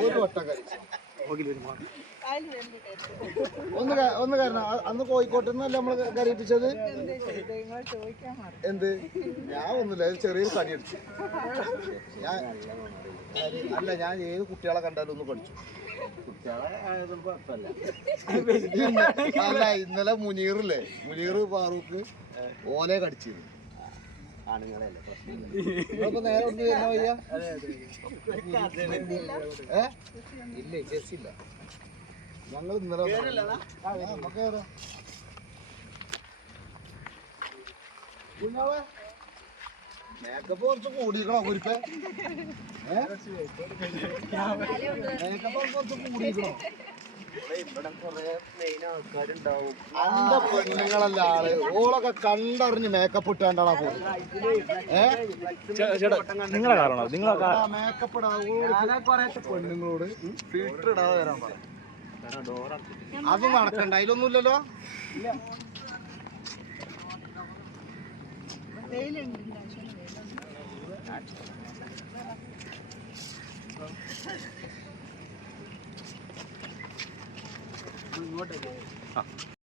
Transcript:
ഒരു വട്ടം കഴിച്ചു. ഒന്ന് ഒന്ന് കാരണം അന്ന് കോഴിക്കോട്ട് നിന്നല്ല നമ്മൾ കരയിപ്പിച്ചത് എന്ത് ഞാൻ ഒന്നുമില്ല ചെറിയൊരു പണി അടിച്ചു ഞാൻ അല്ല ഞാൻ ഏത് കുട്ടികളെ കണ്ടാലും ഒന്ന് പഠിച്ചു കുട്ടികളെ അല്ല ഇന്നലെ മുനീറില്ലേ? മുനീർ ഫാറൂഖ് ഓലെ കടിച്ചിരുന്നു. നേരെ ഒന്ന് വരുന്ന വയ്യ? ഏ ഇല്ല ഞങ്ങൾ ഇന്നലെ ആ, നമുക്ക് കേറാം. കുഞ്ഞാവേ. മേക്കപ്പ് കുറച്ച് കൂടിക്കണോ കുരിപ്പേ? മേക്കപ്പ് കുറച്ച് കൂടിക്കണോ അന്റെ പെണ്ണുങ്ങളല്ല ആൾ? ഓളൊക്കെ കണ്ടറിഞ്ഞ് മേക്കപ്പ് ഇട്ടാണ്ടാണ് പോകുന്നത് ഏ? നിങ്ങളെ കാരണോ? നിങ്ങളെ മേക്കപ്പ് ഇടാതെ പെണ്ണുങ്ങളോട് ഫിൽറ്റർ ഇടാതെ വരാൻ പറ. അത് നടക്കണ്ട അതിലൊന്നുമില്ലല്ലോ. ആ.